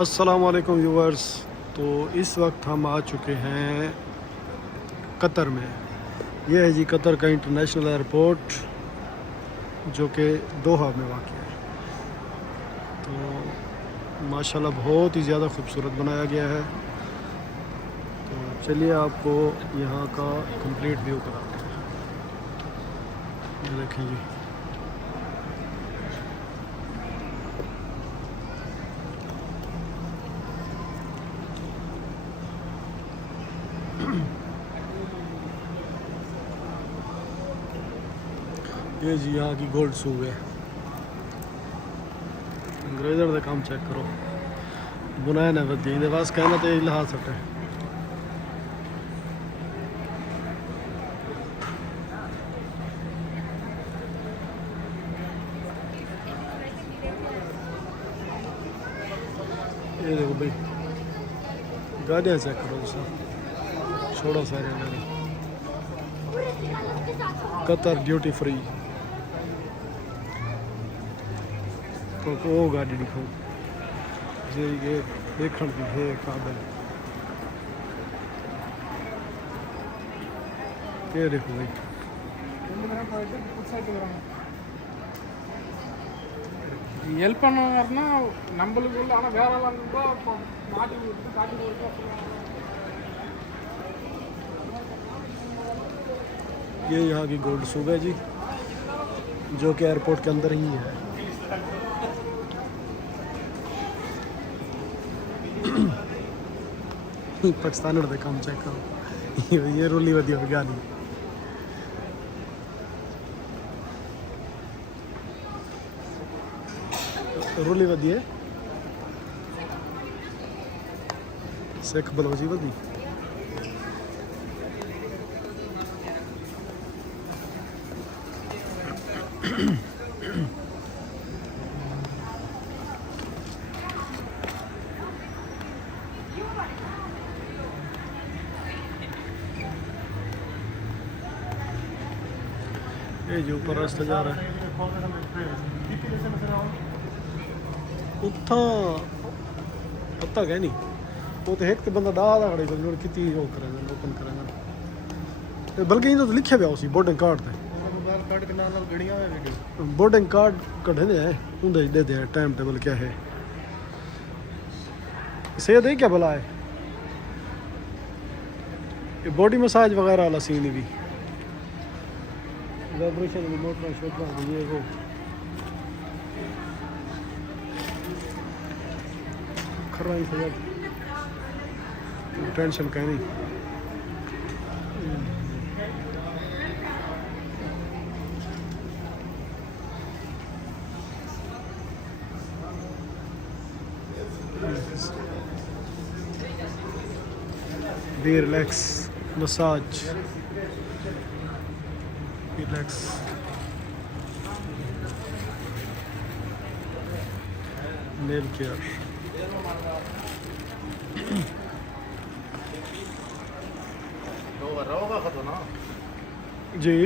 अस्सलाम वालेकुम व्यूअर्स। तो इस वक्त हम आ चुके हैं कतर में। यह है जी कतर का इंटरनेशनल एयरपोर्ट जो कि दोहा में वाक़ है। तो माशाल्लाह बहुत ही ज़्यादा खूबसूरत बनाया गया है। तो चलिए आपको यहाँ का कंप्लीट व्यू कराते हैं। ये देखें जी, ये जी यहाँ की गोल्ड सूब है। अंग्रेज़र का काम चेक करो, बुनाया ना बदी इहदे वास कहना तो लिहाज सट है। ये देखो भाई, गाड़ियाँ चेक करो सर, छोड़ो सारे गाड़ी। Qatar duty free. तो वो गाड़ी दिखाओ जी, ये देखण की है काबिल। ये देखो भाई, ஹெல்ப் பண்ணுவாங்கன்னா நம்மளுக்கு உள்ள ஆனால் வேற எல்லாம் மாட்டி கொடுத்து காட்டி கொடுத்து ये यहाँ की गोल्ड सूब है जी, जो कि एयरपोर्ट के अंदर ही है। पाकिस्तान का काम चेक करो, ये रोली वधी गाड़ी। रोली वधी है, सिख बलोची वधी। ये जो ऊपर रास्ता जा रहा है उत्था पता क्या नहीं, वो तो एक बंदा डाल खड़े कितनी वो करेंगे ओपन करेंगे। बल्कि तो लिखे पे उसी बोर्डिंग कार्ड पे बोर्डिंग कार्ड कढ़े है उनके दे दे टाइम टेबल क्या है। सेहत है क्या भला है, ये बॉडी मसाज वगैरह वाला सीन भी, वाइब्रेशन मोटर शोटर ये वो खरा ही सही, टेंशन का नहीं। Be relax massage, relax nail care ji.